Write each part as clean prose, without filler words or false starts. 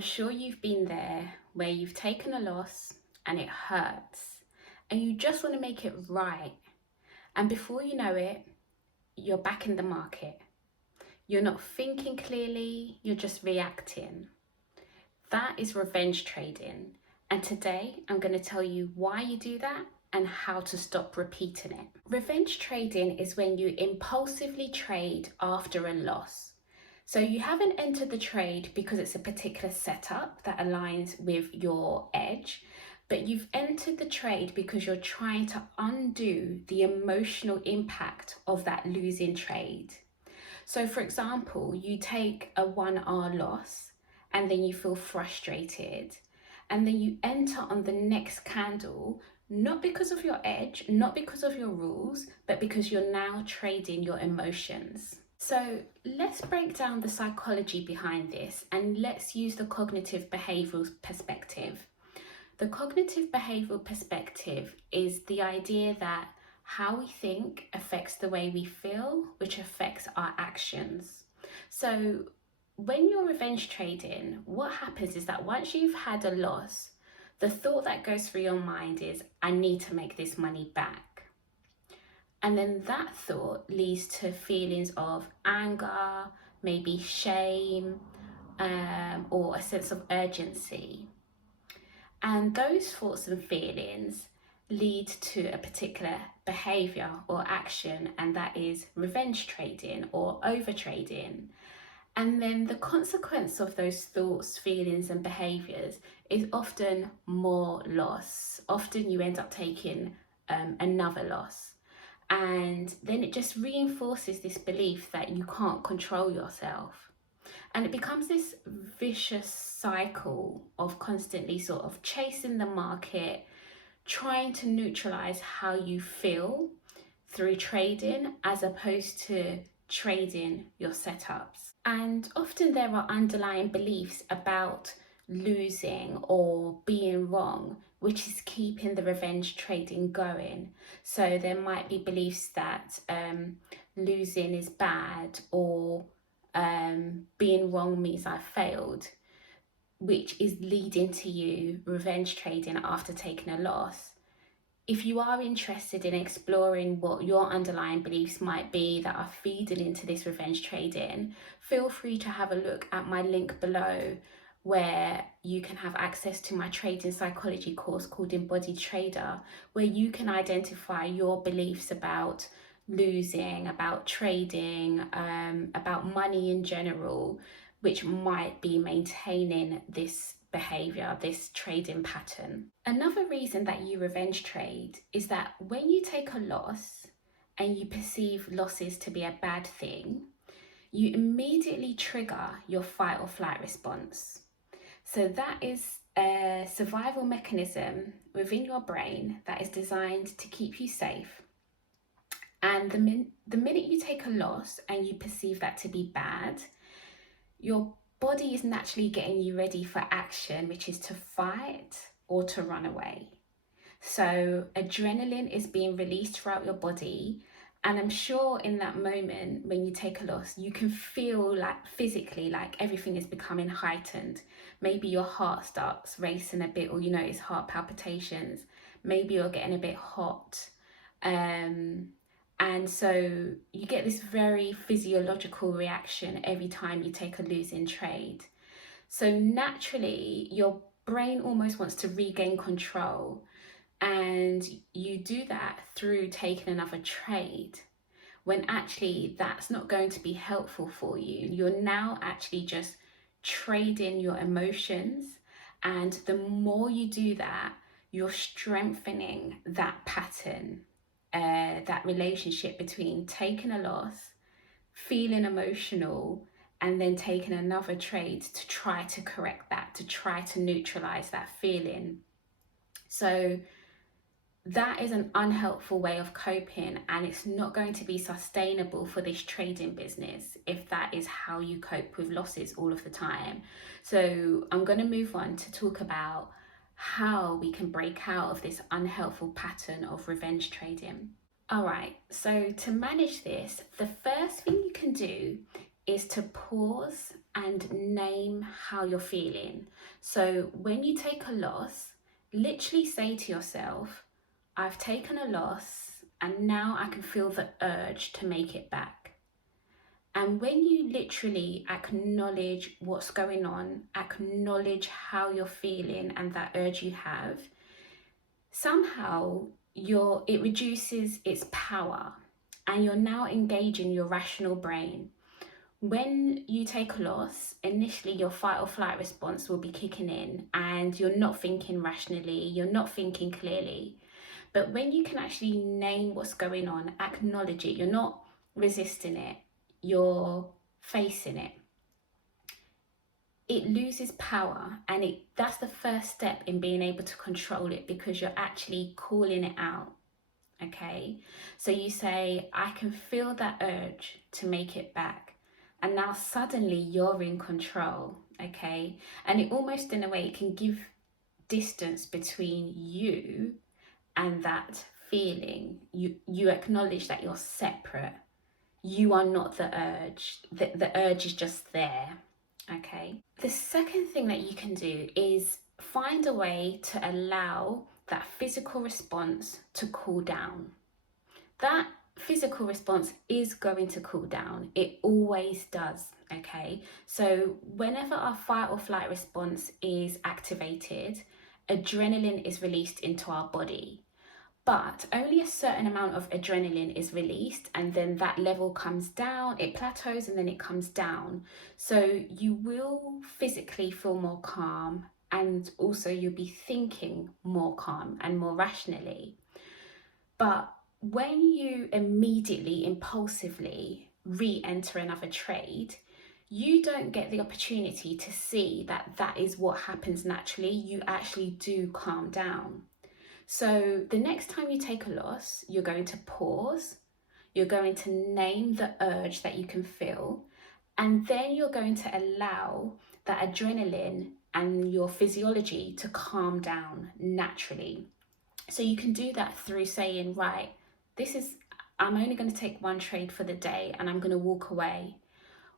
I'm sure you've been there where you've taken a loss and it hurts and you just want to make it right. And before you know it, you're back in the market. You're not thinking clearly, you're just reacting. That is revenge trading. And today I'm going to tell you why you do that and how to stop repeating it. Revenge trading is when you impulsively trade after a loss. So you haven't entered the trade because it's a particular setup that aligns with your edge, but you've entered the trade because you're trying to undo the emotional impact of that losing trade. So for example, you take a 1R loss and then you feel frustrated, and then you enter on the next candle, not because of your edge, not because of your rules, but because you're now trading your emotions. So let's break down the psychology behind this and let's use the cognitive behavioral perspective. The cognitive behavioral perspective is the idea that how we think affects the way we feel, which affects our actions. So when you're revenge trading, what happens is that once you've had a loss, the thought that goes through your mind is, I need to make this money back. And then that thought leads to feelings of anger, maybe shame, or a sense of urgency. And those thoughts and feelings lead to a particular behavior or action, and that is revenge trading or over trading. And then the consequence of those thoughts, feelings, and behaviors is often more loss. Often you end up taking another loss. And then it just reinforces this belief that you can't control yourself. And it becomes this vicious cycle of constantly sort of chasing the market, trying to neutralize how you feel through trading as opposed to trading your setups. And often there are underlying beliefs about losing or being wrong, which is keeping the revenge trading going. So there might be beliefs that losing is bad, or being wrong means I failed, which is leading to you revenge trading after taking a loss. If you are interested in exploring what your underlying beliefs might be that are feeding into this revenge trading, feel free to have a look at my link below, where you can have access to my trading psychology course called Embodied Trader, where you can identify your beliefs about losing, about trading, about money in general, which might be maintaining this behavior, this trading pattern. Another reason that you revenge trade is that when you take a loss and you perceive losses to be a bad thing, you immediately trigger your fight or flight response. So that is a survival mechanism within your brain that is designed to keep you safe. And the minute you take a loss and you perceive that to be bad, your body is naturally getting you ready for action, which is to fight or to run away. So adrenaline is being released throughout your body. And I'm sure in that moment when you take a loss, you can feel like physically like everything is becoming heightened. Maybe your heart starts racing a bit, or you notice heart palpitations. Maybe you're getting a bit hot. And so you get this very physiological reaction every time you take a losing trade. So naturally, your brain almost wants to regain control. And you do that through taking another trade, when actually that's not going to be helpful for you. You're now actually just trading your emotions. And the more you do that, you're strengthening that pattern, that relationship between taking a loss, feeling emotional, and then taking another trade to try to correct that, to try to neutralize that feeling. So that is an unhelpful way of coping, and it's not going to be sustainable for this trading business if that is how you cope with losses all of the time. So I'm going to move on to talk about how we can break out of this unhelpful pattern of revenge trading. All right, so to manage this, the first thing you can do is to pause and name how you're feeling. So when you take a loss, literally say to yourself, I've taken a loss and now I can feel the urge to make it back. And when you literally acknowledge what's going on, acknowledge how you're feeling and that urge you have, somehow it reduces its power and you're now engaging your rational brain. When you take a loss, initially your fight or flight response will be kicking in and you're not thinking rationally, you're not thinking clearly. But when you can actually name what's going on, acknowledge it, you're not resisting it, you're facing it, it loses power, and that's the first step in being able to control it, because you're actually calling it out. Okay, so you say, I can feel that urge to make it back, and now suddenly you're in control. Okay, and it almost, in a way, it can give distance between you and that feeling. You acknowledge that you're separate, you are not the urge, the urge is just there. Okay, the second thing that you can do is find a way to allow that physical response to cool down. That physical response is going to cool down, it always does. Okay, so whenever our fight or flight response is activated, adrenaline is released into our body. But only a certain amount of adrenaline is released, and then that level comes down, it plateaus, and then it comes down. So you will physically feel more calm, and also you'll be thinking more calm and more rationally. But when you immediately, impulsively re-enter another trade, you don't get the opportunity to see that that is what happens naturally. You actually do calm down. So the next time you take a loss, you're going to pause, you're going to name the urge that you can feel, and then you're going to allow that adrenaline and your physiology to calm down naturally. So you can do that through saying, right, I'm only going to take one trade for the day and I'm going to walk away.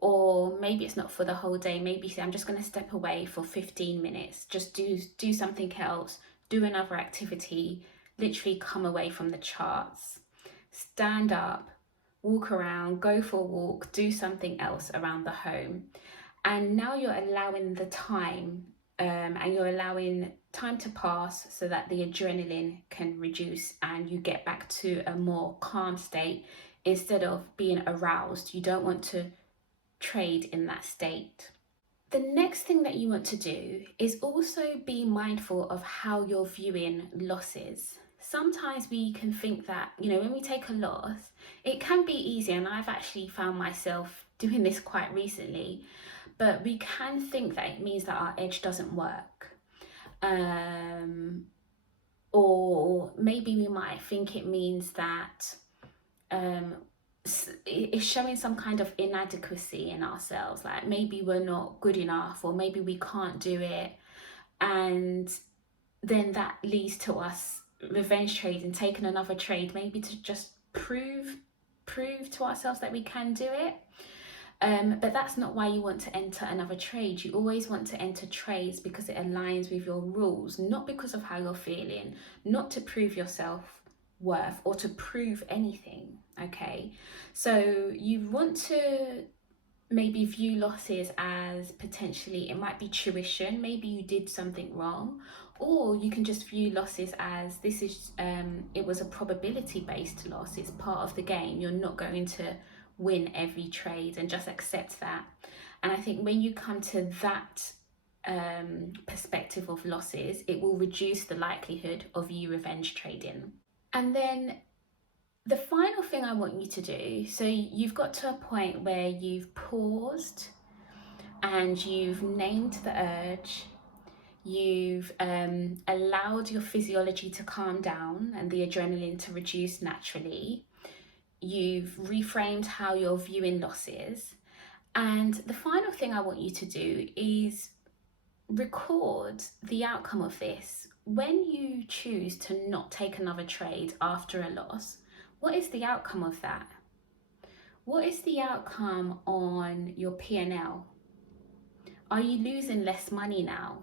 Or maybe it's not for the whole day, maybe say I'm just going to step away for 15 minutes, just do something else, do another activity, literally come away from the charts, stand up, walk around, go for a walk, do something else around the home. And now you're allowing the time, and you're allowing time to pass so that the adrenaline can reduce and you get back to a more calm state instead of being aroused. You don't want to trade in that state. The next thing that you want to do is also be mindful of how you're viewing losses. Sometimes we can think that, when we take a loss, it can be easy, and I've actually found myself doing this quite recently, but we can think that it means that our edge doesn't work. Or maybe we might think it means that it's showing some kind of inadequacy in ourselves, like maybe we're not good enough, or maybe we can't do it, and then that leads to us revenge trading, taking another trade, maybe to just prove to ourselves that we can do it. But that's not why you want to enter another trade. You always want to enter trades because it aligns with your rules, not because of how you're feeling, not to prove yourself worth or to prove anything. Okay, so you want to maybe view losses as potentially, it might be tuition, maybe you did something wrong, or you can just view losses as it was a probability based loss, it's part of the game, you're not going to win every trade, and just accept that. And I think when you come to that perspective of losses, it will reduce the likelihood of you revenge trading. And then the final thing I want you to do, so you've got to a point where you've paused and you've named the urge, you've allowed your physiology to calm down and the adrenaline to reduce naturally, you've reframed how you're viewing losses, and the final thing I want you to do is record the outcome of this. When you choose to not take another trade after a loss, what is the outcome of that? What is the outcome on your P&L? Are you losing less money now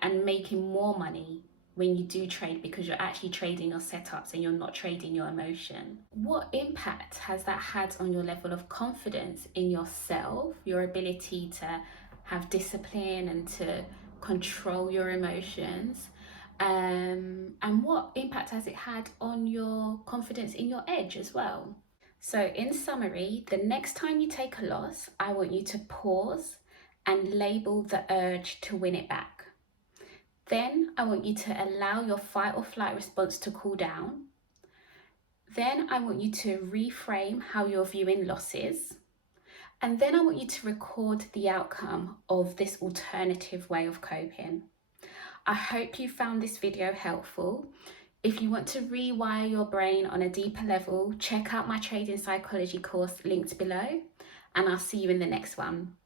and making more money when you do trade because you're actually trading your setups and you're not trading your emotion? What impact has that had on your level of confidence in yourself, your ability to have discipline and to control your emotions? And what impact has it had on your confidence in your edge as well? So, in summary, the next time you take a loss, I want you to pause and label the urge to win it back. Then I want you to allow your fight or flight response to cool down. Then I want you to reframe how you're viewing losses. And then I want you to record the outcome of this alternative way of coping. I hope you found this video helpful. If you want to rewire your brain on a deeper level, check out my trading psychology course linked below, and I'll see you in the next one.